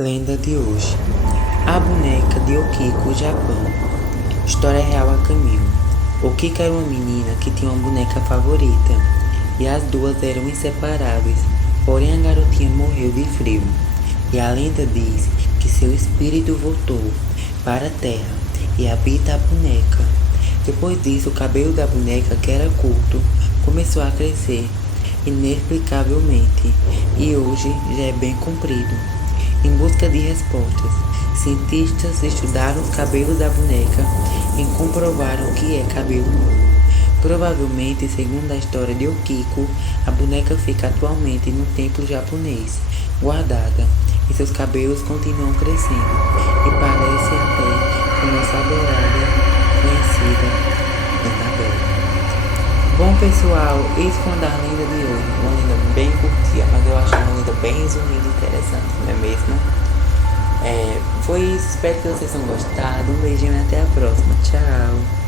Lenda de hoje. A boneca de Okiko, Japão. História real a caminho. Okiko era uma menina que tinha uma boneca favorita, e as duas eram inseparáveis, porém a garotinha morreu de frio. E a lenda diz que seu espírito voltou para a terra e habita a boneca. Depois disso, o cabelo da boneca, que era curto, começou a crescer inexplicavelmente, e hoje já é bem comprido. Em busca de respostas, cientistas estudaram os cabelos da boneca e comprovaram que é cabelo humano. Provavelmente, segundo a história de Okiko, a boneca fica atualmente no templo japonês, guardada, e seus cabelos continuam crescendo, e parece até com nossa adorada conhecida Annabelle. Bom, pessoal, isso foi a lenda de hoje. Uma lenda bem curtinha, mas eu acho uma lenda bem resumida e interessante, não é mesmo? Foi isso, espero que vocês tenham gostado. Um beijinho e até a próxima. Tchau!